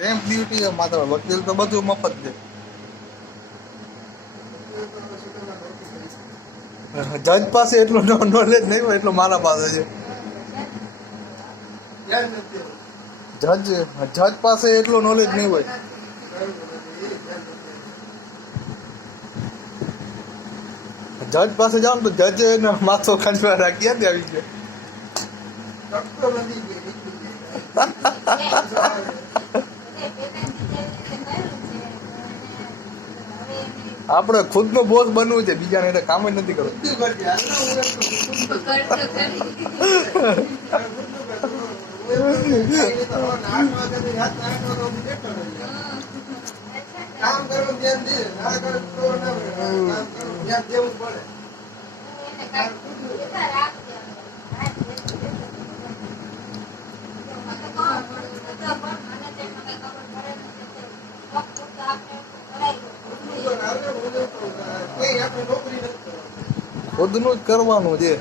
Stamp duty માત્ર વકીલ તો બધું મફત છે. જજ પાસે એટલું નોલેજ નહીં હોય એટલું મારા પાસે છે. જજ પાસે એટલું નોલેજ નહીં હોય. જજ પાસે જાઓ ને તો જજ એને માથો ખાંડવા રાખી ક્યાંથી આવી ગયો. આપણે ખુદનો બોસ બનવું છે, બીજાને એટલે કામ જ નથી કરવું. કામ કરવું ધ્યાન દે, ના કરે તો ના ધ્યાન દેવું પડે. ખુદનું જ કરવાનું છે.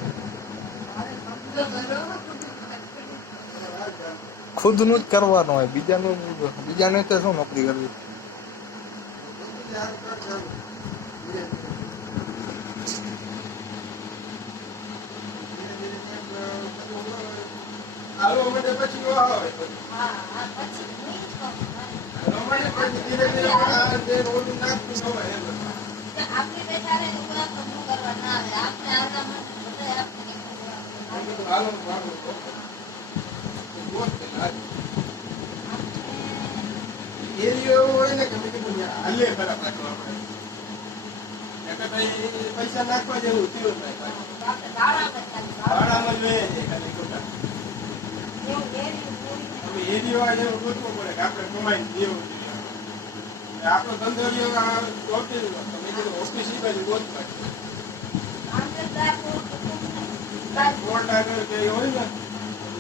ખુદનું જ કરવાનું હોય, બીજાને તો શું નોકરી કરવી. પૈસા નાખવા જેવું થયું એરિયો જેવું ગોતવું પડે કે આપણે કમાઈ દેવું જોઈએ. આપણો ધંધો ઓફિસ બાજુ ગોતવા કોર્ટ આગળ કે હોય ને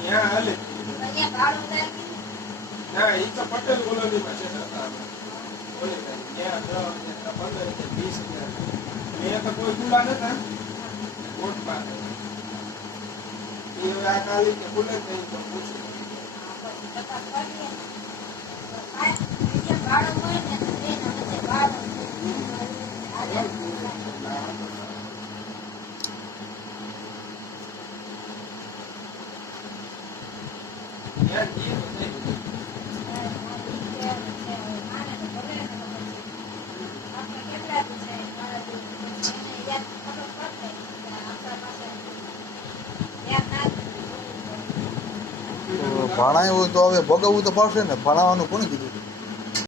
ત્યાં હાલે. ના એ તો પટેલ કોલોની પાસે ત્યાં 15-20 મેં તો કોઈ ખુલ્લા નતા કોર્ટમાં. એ આ કાલી કે ખુલે જ નહીં તો પૂછું. ભણાયું હોય તો હવે ભોગવવું તો પડશે ને. ભણાવવાનું કોને કીધું?